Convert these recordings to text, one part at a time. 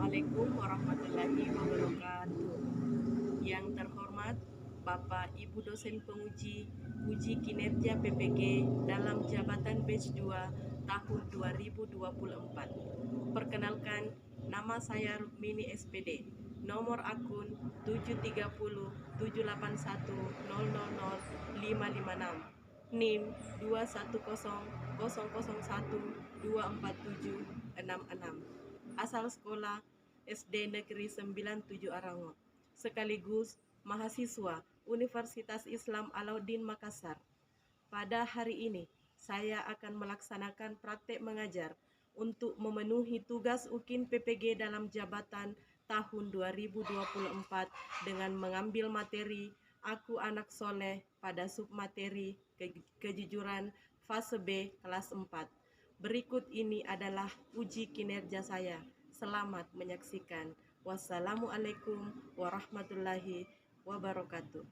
Assalamualaikum warahmatullahi wabarakatuh. Yang terhormat Bapak Ibu dosen penguji uji kinerja PPG dalam jabatan batch 2 tahun 2024. Perkenalkan, nama saya Rukmini SPD. Nomor akun 7307810000556. NIM 21000124766. Asal sekolah SD Negeri 97 Arango, sekaligus mahasiswa Universitas Islam Alauddin Makassar. Pada hari ini, saya akan melaksanakan praktek mengajar untuk memenuhi tugas UKIN PPG dalam jabatan tahun 2024 dengan mengambil materi Aku Anak Soleh pada submateri kejujuran fase B kelas 4. Berikut ini adalah uji kinerja saya. Selamat menyaksikan. Wassalamualaikum warahmatullahi wabarakatuh.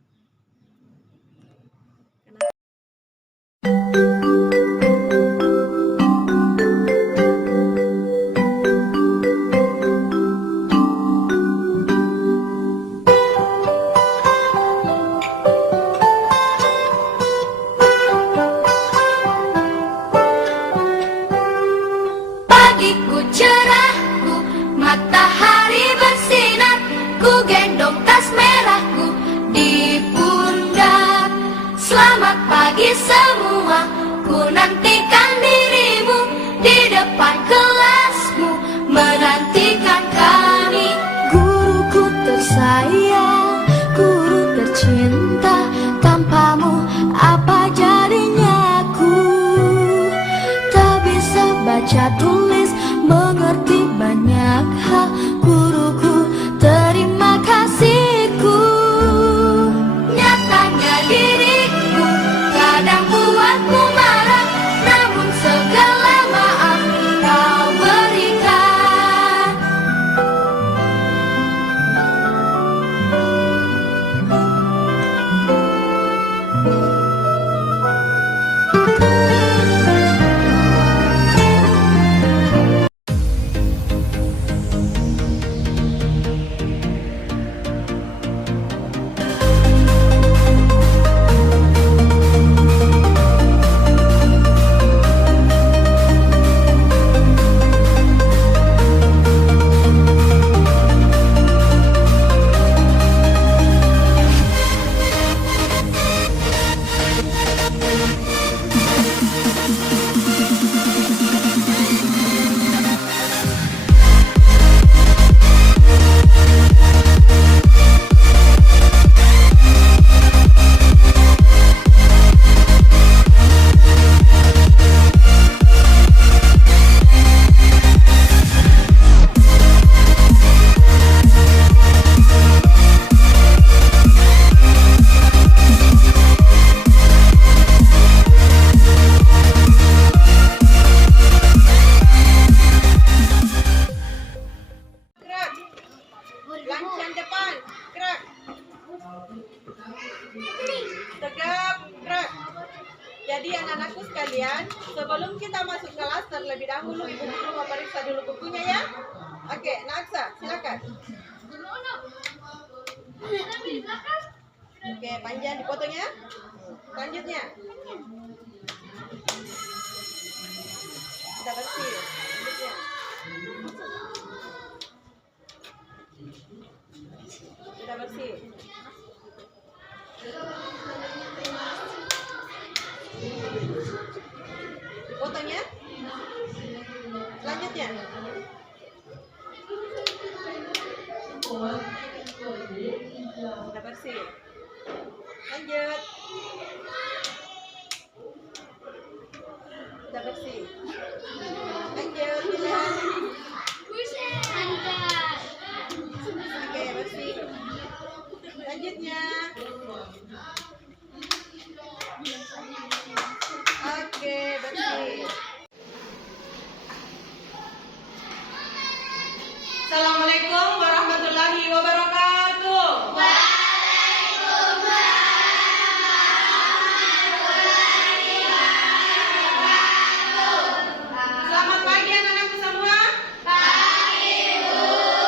Pagiku cerahku, matahari bersinar, ku gendong tas merahku di pundak. Selamat pagi semua, ku nantikan dirimu di depan kelasmu, menantikan kami. Guruku tersayang, guru tercinta, tanpamu apa jadinya aku? Tak bisa baca tulis, mengerti banyak hal. Guruku, terima kasihku. Nyatanya diriku kadang buatmu marah, namun segala maaf kau berikan. Gerak. Lancar depan. Gerak. Tegap. Gerak. Jadi anak-anakku sekalian, sebelum kita masuk kelas, terlebih dahulu ibu guru memeriksa dulu bukunya ya. Oke, Naksa, silakan. Oke, panjang dipotongnya. Selanjutnya. Sudah bersih. Selanjutnya. Sudah bersih. Potongnya. Selanjutnya. Sudah bersih. Lanjut. Sudah bersih. Lanjut. Oke, bersih. Selanjutnya. Oke, bersih. Assalamualaikum warahmatullahi wabarakatuh. Selamat pagi anak-anakku semua. Pagi, Bu.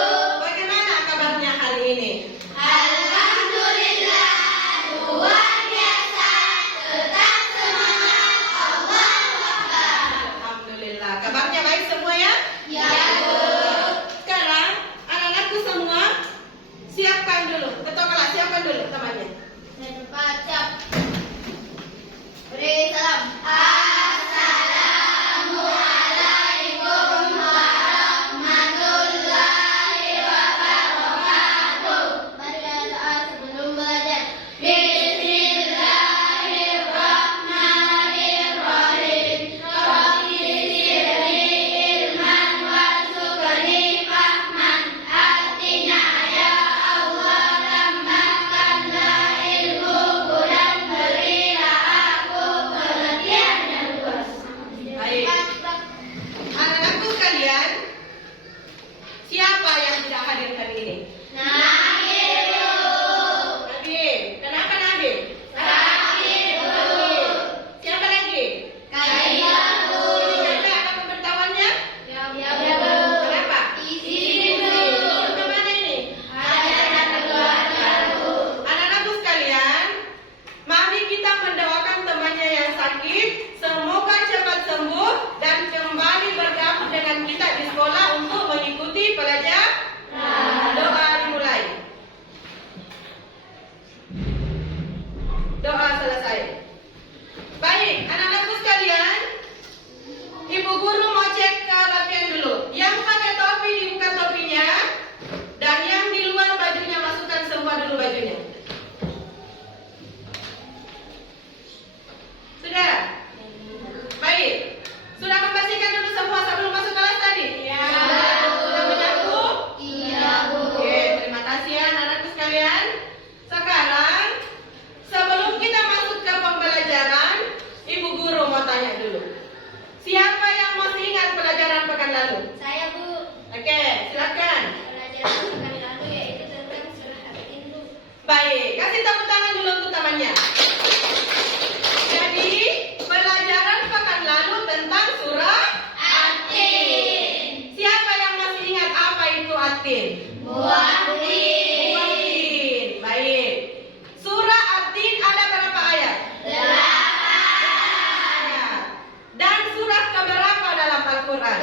Atin? Buah tin. Buah tin. Baik. Surah Atin ada berapa ayat? 8. Dan surah keberapa dalam Al-Quran?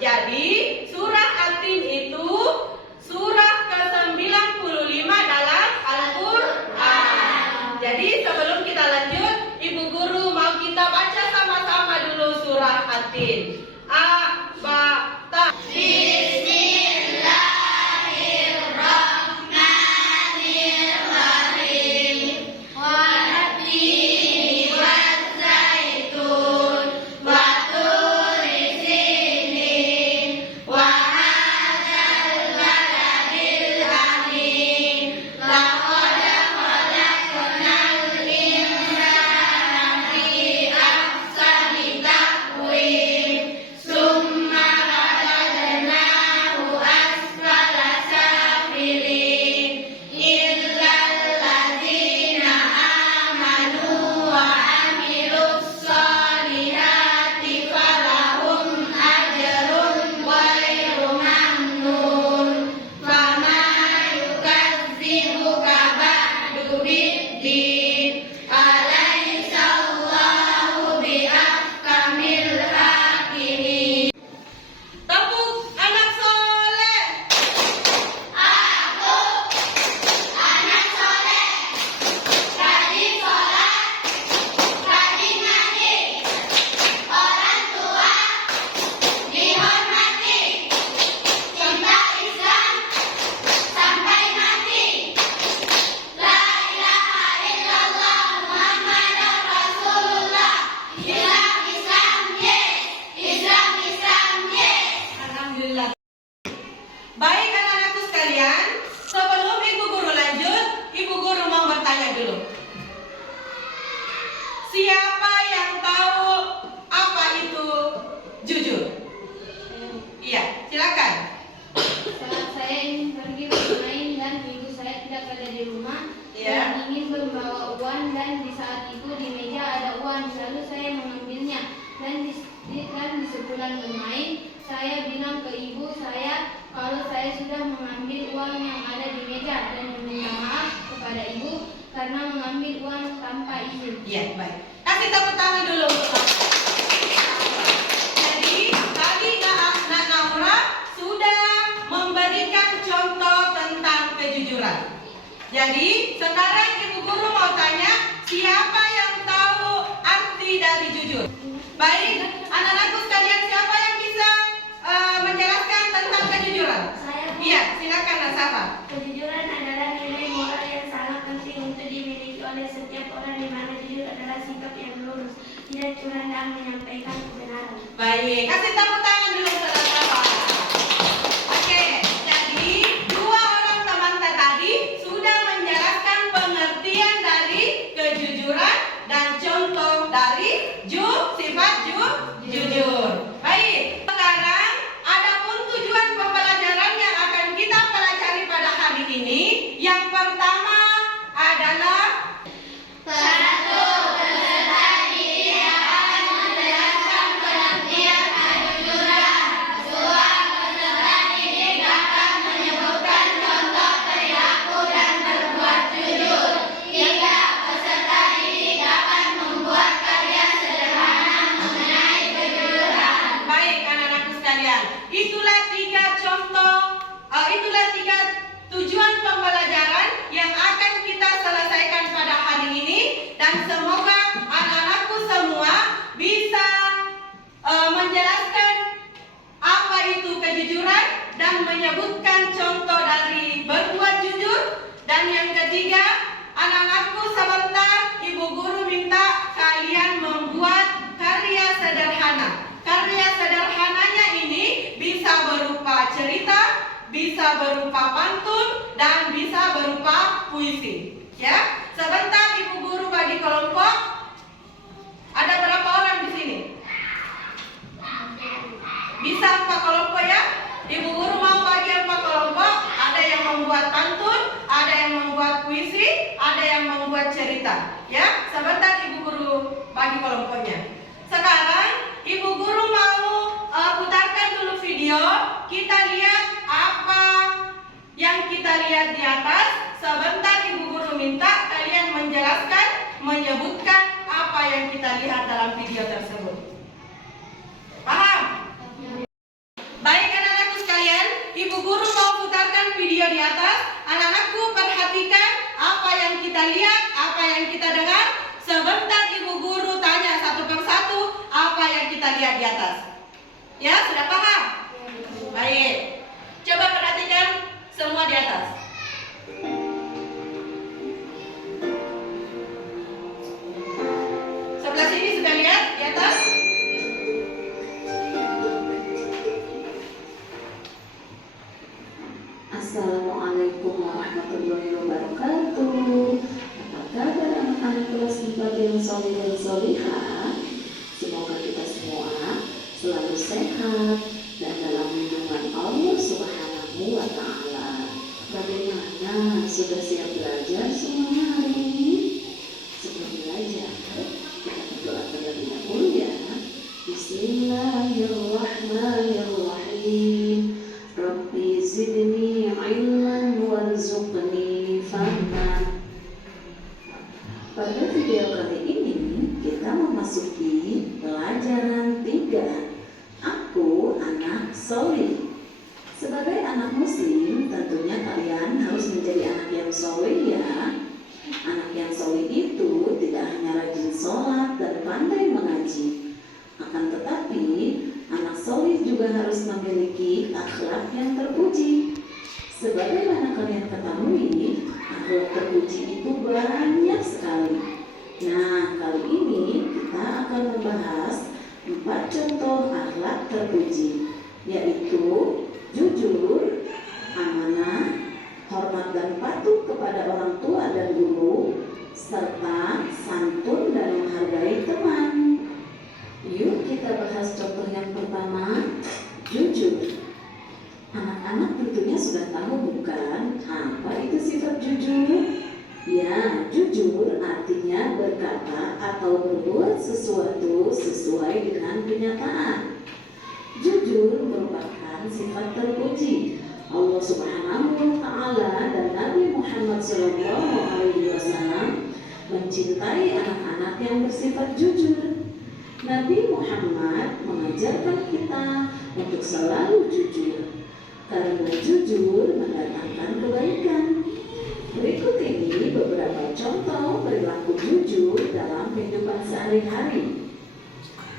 Jadi surah Atin itu surah ke-95 dalam Al-Quran. Jadi sebelum kita lanjut, Ibu Guru mau kita baca sama-sama dulu surah Atin. A, Ba, Ta. Tepuk anak soleh. Alhamdulillah. Baik anak-anakku sekalian, sebelum Ibu Guru lanjut, Ibu Guru mau bertanya dulu. Siapa yang tahu apa itu jujur? Iya, silakan. Saat saya ingin pergi bermain dan ibu saya tidak ada di rumah Ya. dan ingin membawa uang, dan di saat itu di meja ada uang, lalu saya mengambilnya dan di sepulang bermain saya bilang ke ibu saya kalau saya sudah mengambil uang yang ada di meja dan meminta maaf kepada ibu karena mengambil uang tanpa izin. Iya, baik. Kasih tepuk tangan dulu untuk Bapak. Jadi, tadi Nak Naura sudah memberikan contoh tentang kejujuran. Jadi, sekarang Ibu Guru mau tanya, siapa yang tahu arti dari jujur? Baik, anak-anakku sekalian, siapa yang bisa menjelaskan tentang kejujuran? Iya, silakan Nasara. Kejujuran adalah nilai moral yang sangat penting untuk dimiliki oleh setiap orang, di mana jujur adalah sikap yang lurus, tidak curang dan menyampaikan kebenaran. Baik, kasih tepuk tangan dulu saudara-saudara. Oke, jadi dua orang teman tadi sudah menjelaskan pengertian dari kejujuran dan contoh dari sifat jujur. Baik, sekarang adapun tujuan pembelajaran yang akan kita pelajari pada hari ini, yang pertama adalah baik anak-anakku sekalian. Itulah tiga tujuan pembelajaran yang akan kita selesaikan pada hari ini, dan semoga anak-anakku semua bisa menjelaskan apa itu kejujuran dan menyebutkan contoh dari berbuat jujur. Dan yang ketiga, anak-anakku sebentar Ibu Guru minta kalian membuat karya sederhana. Karya sederhananya ini bisa berupa cerita, bisa berupa pantun, dan bisa berupa puisi. Ya, sebentar Ibu Guru bagi kelompok. Ada berapa orang di sini? Bisa 4 kelompok ya? Ibu Guru mau bagi 4 kelompok. Ada yang membuat pantun, ada yang membuat puisi, ada yang membuat cerita. Ya, sebentar Ibu Guru bagi kelompoknya. Sekarang Ibu Guru mau putarkan dulu video, kita lihat apa yang kita lihat di atas. Sebentar Ibu Guru minta kalian menjelaskan, menyebutkan apa yang kita lihat dalam video tersebut. Paham? Baik anak-anakku sekalian, Ibu Guru mau putarkan video di atas. Anak-anakku perhatikan apa yang kita lihat, apa yang kita dengar. Sebentar Ibu Guru tanya satu persatu apa yang kita lihat di atas. Ya, sudah paham? Baik. Coba perhatikan semua di atas. Sebelah sini sudah lihat di atas? Assalamualaikum warahmatullahi wabarakatuh. Apa kabar anak-anak kelas 4 yang soleh dan solihah? Semoga kita semua selalu sehat dan dalam lindungan Allah Subhanahu wa Ta'ala. Bagaimana? Sudah siap belajar semuanya hari ini? Sebelum belajar, kita berdoa terlebih dahulu ya. Bismillahirrahmanirrahim. Rabbi zidni ilman warzuqni fahma. Pada video kali ini kita memasuki pelajaran 3. Aku anak soleh. Sebagai anak muslim, tentunya kalian harus menjadi anak yang soleh ya. Anak yang soleh itu tidak hanya rajin sholat dan pandai mengaji, akan tetapi anak soleh juga harus memiliki akhlak yang terpuji. Sebagaimana kalian ketahui, akhlak terpuji itu banyak sekali. Nah, kali ini kita akan membahas 4 contoh akhlak terpuji, yaitu jujur, amanah, hormat dan patuh kepada orang tua dan guru, serta santun dan menghargai teman. Yuk kita bahas contoh yang pertama, jujur. Anak-anak tentunya sudah tahu bukan apa itu sifat jujur? Ya, jujur artinya berkata atau berbuat sesuatu sesuai dengan kenyataan. Jujur merupakan sifat terpuji. Allah Subhanahu wa Ta'ala dan Nabi Muhammad SAW mencintai anak-anak yang bersifat jujur. Nabi Muhammad mengajarkan kita untuk selalu jujur, karena jujur mendatangkan kebaikan. Berikut ini beberapa contoh perilaku jujur dalam kehidupan sehari-hari.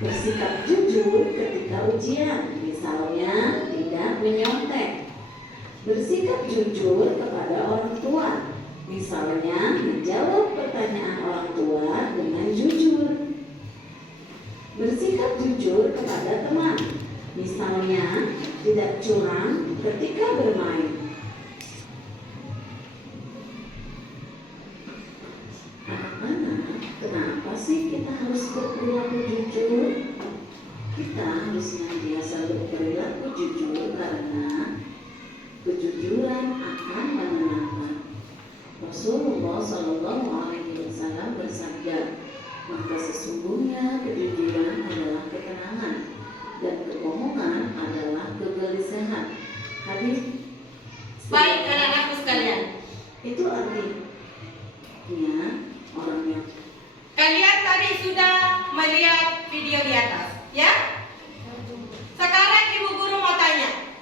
Bersikap jujur ketika ujian, misalnya tidak menyontek. Bersikap jujur kepada orang tua, misalnya menjawab pertanyaan orang tua dengan jujur. Bersikap jujur kepada teman, misalnya tidak curang ketika bermain. Anak-anak, kenapa sih kita harus berperilaku jujur? Kita harus senantiasa berperilaku jujur karena kejujuran akan menenangkan. Rasulullah SAW bersabda, maka sesungguhnya kejujuran adalah ketenangan dan kebohongan adalah kegelisahan. Hadis. Baik anak-anakku sekalian, Itu artinya orang yang kalian tadi sudah melihat video di atas, ya? Sekarang Ibu Guru mau tanya,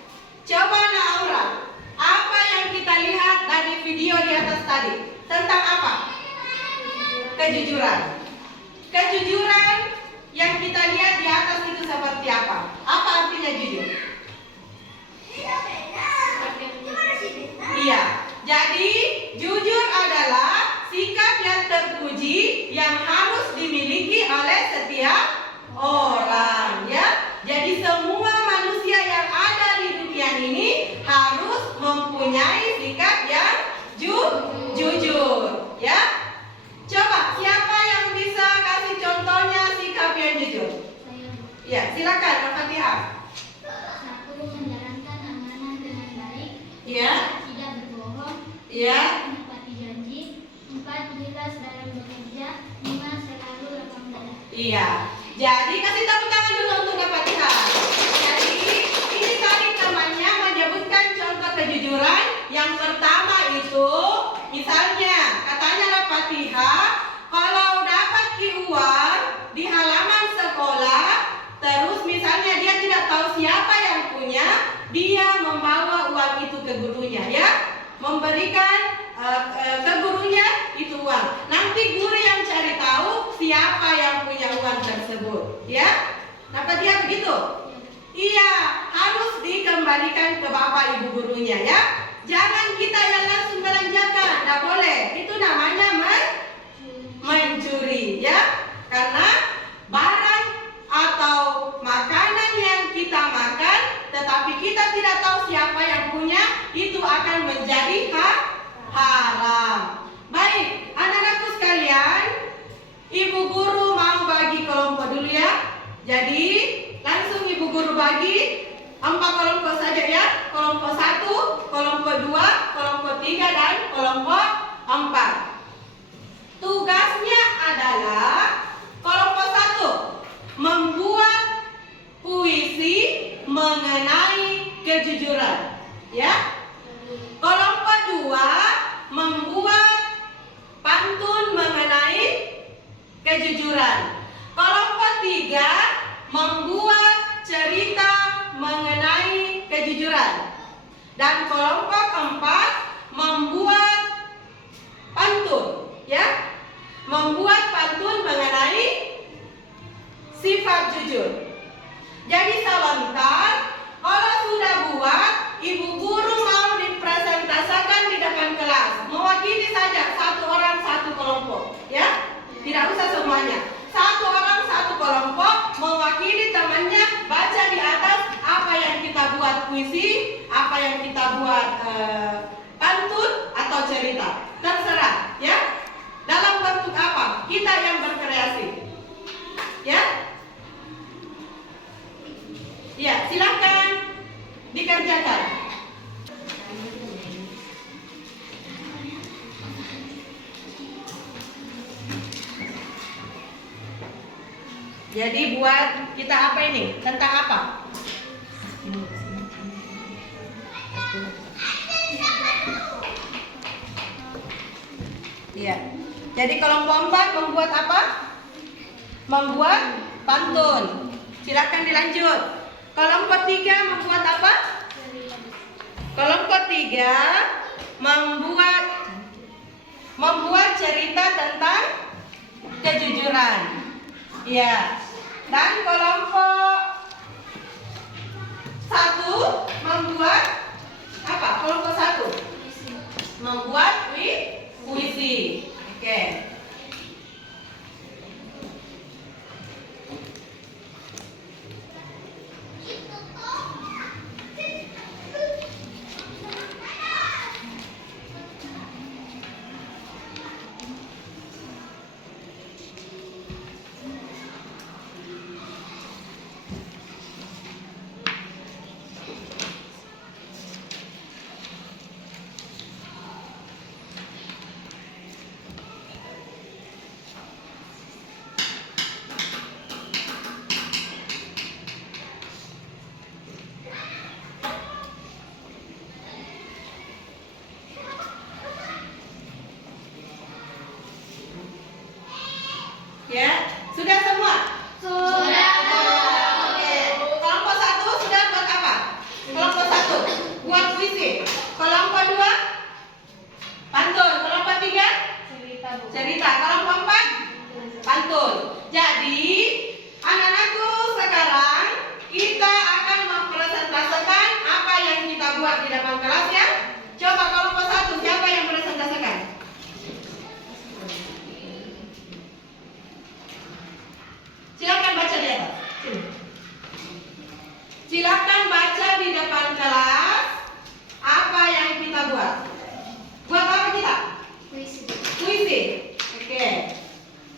coba Naura, apa yang kita lihat dari video di atas tadi? Tentang apa? Kejujuran. Kejujuran yang kita lihat di atas itu seperti apa? Apa artinya jujur? Iya. Jadi jujur adalah sikap yang terpuji yang harus dimiliki oleh setiap orang, ya. Jadi semua manusia yang ada di dunia ini harus mempunyai sikap yang jujur, ya. Coba siapa yang bisa kasih contohnya sikap yang jujur? Ya, silakan Al-Fatihah. 1. Menjalankan amanah dengan baik. Ya. 2. Tidak berbohong. Ya. 3. Menepati janji. 4. Ikhlas dalam bekerja. 5. Selalu lapang dada. Iya. Jadi kasih tepuk tangan dulu untuk Al-Fatihah. Jadi ini tadi ke gurunya ya. Memberikan ke gurunya itu uang. Nanti guru yang cari tahu siapa yang punya uang tersebut ya. Dapat dia begitu? Iya, harus dikembalikan ke bapak ibu gurunya ya. Jangan kita yang langsung belanjakan, tidak boleh. Itu namanya mencuri ya. Karena barang atau makanan yang kita makan tetapi kita tidak tahu siapa yang punya, itu akan menjadi haram. Baik, anak-anakku sekalian, ibu guru mau bagi kelompok dulu ya. Jadi langsung ibu guru bagi 4 kelompok saja ya. Kelompok 1, kelompok 2, kelompok 3 dan kelompok 4. Tugasnya adalah kelompok 1 membuat puisi mengenai kejujuran ya. Kelompok 2 membuat pantun mengenai kejujuran. Kelompok 3 membuat cerita mengenai kejujuran. Dan kelompok 4 membuat pantun ya. Membuat pantun mengenai sifat jujur. Jadi sebentar, kalau sudah buat, ibu guru mau dipresentasikan di depan kelas. Mewakili saja 1 orang 1 kelompok ya. Tidak usah semuanya. 1 orang 1 kelompok mewakili temannya baca di atas apa yang kita buat puisi, apa yang kita buat pantun atau cerita. Terserah ya. Dalam bentuk apa? Kita yang berkreasi. Ya? Ya, silakan dikerjakan. Jadi buat kita apa ini? Tentang apa? Iya. Jadi kelompok 4 membuat apa? Membuat pantun. Silakan dilanjut. Kelompok 3 membuat apa? Kelompok 3 membuat cerita tentang kejujuran. Ya. Dan kelompok 1 membuat apa? Kelompok 1 membuat puisi. Oke. Ya, sudah semua? Sudah. Oke. Kelompok 1 sudah buat apa? Kelompok 1 buat puisi. Kelompok 2 pantun. Kelompok 3 cerita. Kelompok 4 pantun. Jadi anak-anakku sekarang kita akan mempresentasikan apa yang kita buat di depan kelas ya. Coba kelompok 1 siapa yang presentasikan? Silakan baca di atas. Silakan baca di depan kelas apa yang kita buat. Buat apa kita? Puisi. Oke.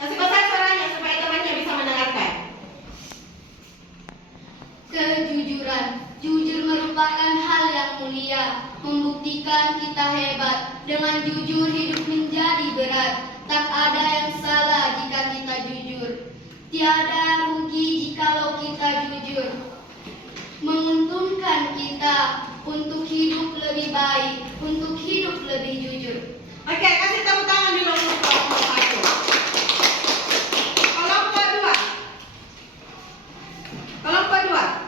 Kasih besar suaranya supaya temannya bisa mendengarkan. Kejujuran. Jujur merupakan hal yang mulia, membuktikan kita hebat. Dengan jujur hidup menjadi berat. Tak ada yang salah jika kita jujur. Tiada rugi jikalau kita jujur. Menguntungkan kita untuk hidup lebih baik, untuk hidup lebih jujur. Oke, kasih tepuk tangan dulu untuk kelompok 1. Kelompok 2. Kelompok 2.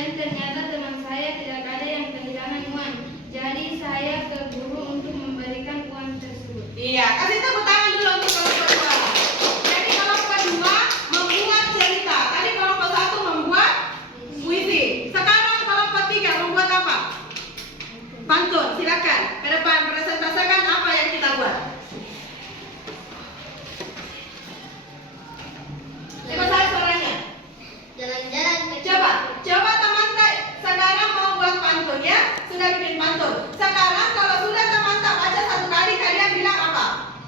Dan ternyata teman saya tidak ada yang kehilangan uang. Jadi saya ke guru untuk memberikan uang tersebut. Iya, kasih tepuk tangan dulu untuk kelompok kedua. Jadi kelompok kedua membuat cerita. Tadi kelompok satu membuat puisi. Sekarang kelompok tiga membuat apa? Pantun. Silakan ke depan presentasikan apa yang kita buat. Coba saya suaranya. Jalan-jalan ke Coba teman-teman sekarang mau buat pantun ya. Sudah bikin pantun. Sekarang kalau sudah teman-teman baca satu kali kalian bilang apa?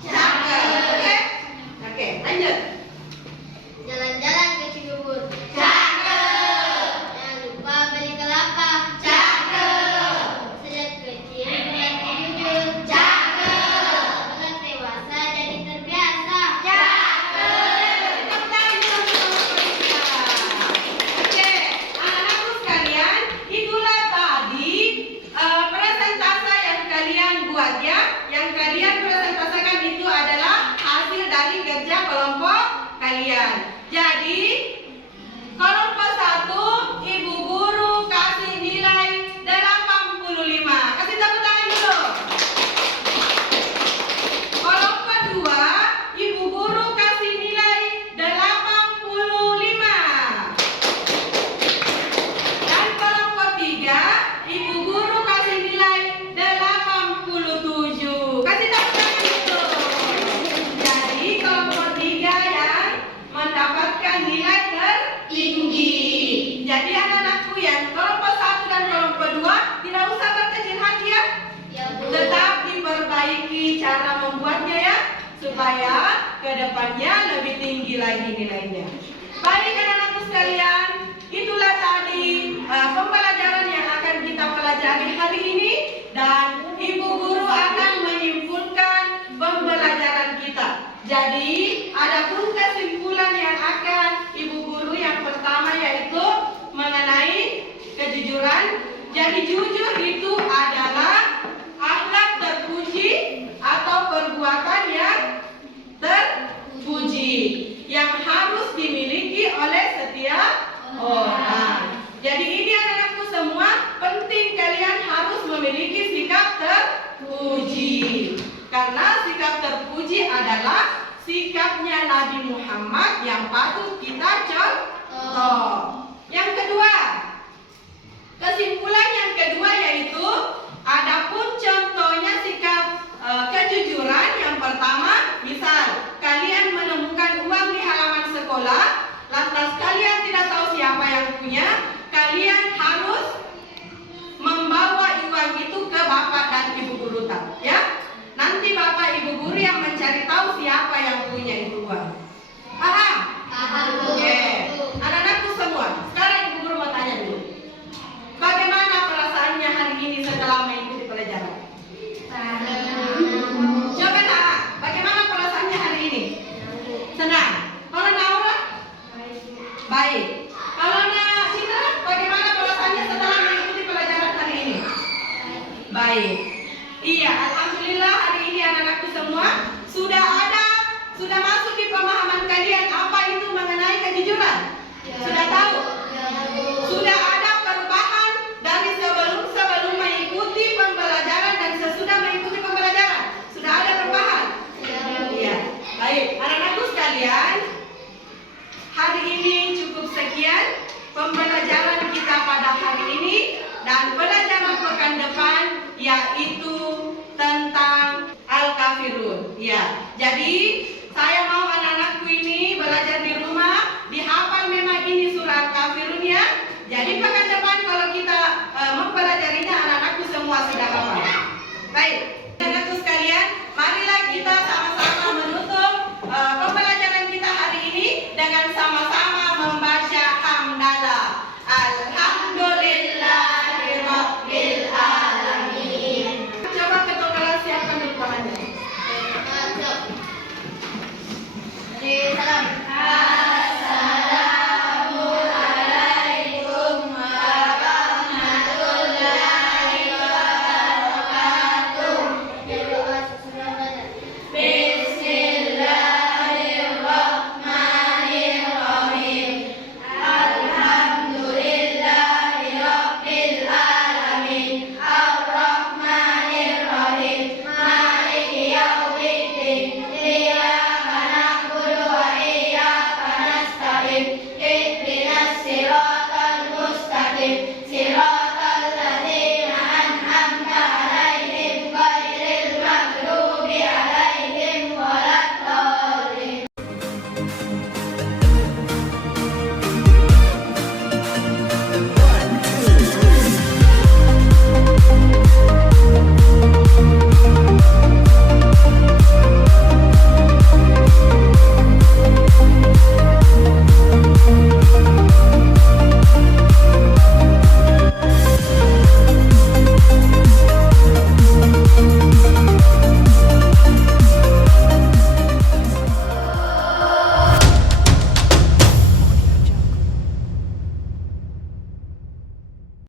Cakep. Oke? Oke, lanjut. jalan-jalan ke Cibubur. Cakep. Jangan lupa beli kelapa. Cakep. Sejak kecil berlatih jujur. Cakep. Setelah dewasa jadi terbiasa. Oke, anak-anakku sekalian, itulah tadi presentase yang kalian buat ya. Yang kalian presentasikan itu adalah hasil dari kerja kelompok kalian. Jadi, kelompok 1, Ibu Guru kasih nilai 85. Kasih tepuk tangan dulu. Kelompok 2, Ibu Guru kasih nilai 85. Dan kelompok 3, Ibu Guru kasih nilai 87. Kasih tepuk tangan dulu. Jadi kelompok 3 yang mendapatkan nilai tertinggi. Jadi anak-anakku yang kelompok 1 dan kelompok 2 tidak usah berkecil hati ya. Ya, Bu. Tetap diperbaiki cara membuatnya ya, supaya kedepannya lebih tinggi lagi nilainya. Baik anak-anakku sekalian, itulah tadi pembelajaran yang akan kita pelajari hari ini, dan Ibu Guru akan menyimpulkan pembelajaran kita. Jadi ada pun kesimpulan yang akan Ibu Guru yang pertama yaitu mengenai kejujuran. Jadi jujur itu adalah akhlak terpuji atau perbuatan yang terpuji yang harus dimiliki oleh setiap orang. Jadi ini anak-anakku semua penting kalian harus memiliki sikap terpuji. Karena sikap terpuji adalah sikapnya Nabi Muhammad yang patut kita contoh. Yang kedua, kesimpulan yang kedua yaitu adapun contohnya sikap kejujuran. Yang pertama, misal kalian menemukan uang di halaman sekolah, lantas kalian tidak tahu siapa yang punya, kalian harus membawa uang itu ke bapak dan ibu guru tahu, ya. Nanti bapak ibu guru yang mencari tahu siapa yang punya itu uang. Paham? Paham, Bu. Oke. Anak-anakku semua, sekarang ibu guru mau tanya dulu. Bagaimana perasaannya hari ini setelah mengikuti pelajaran? Coba nak, bagaimana perasaannya hari ini? Senang. Kalau Naura? Baik. Kalau Citra, bagaimana perasaannya setelah mengikuti pelajaran hari ini? Baik. Iya, alhamdulillah hari ini anak-anakku semua sudah masuk di pemahaman kalian apa itu mengenai kejujuran. Sudah tahu? Sudah ada perubahan dari sebelum mengikuti pembelajaran dan sesudah mengikuti pembelajaran. Sudah ada perubahan? Iya. Baik, anak-anakku sekalian, hari ini cukup sekian pembelajaran kita pada hari ini, dan pelajaran pekan depan yaitu tentang Al-Kafirun. Ya. Jadi saya mau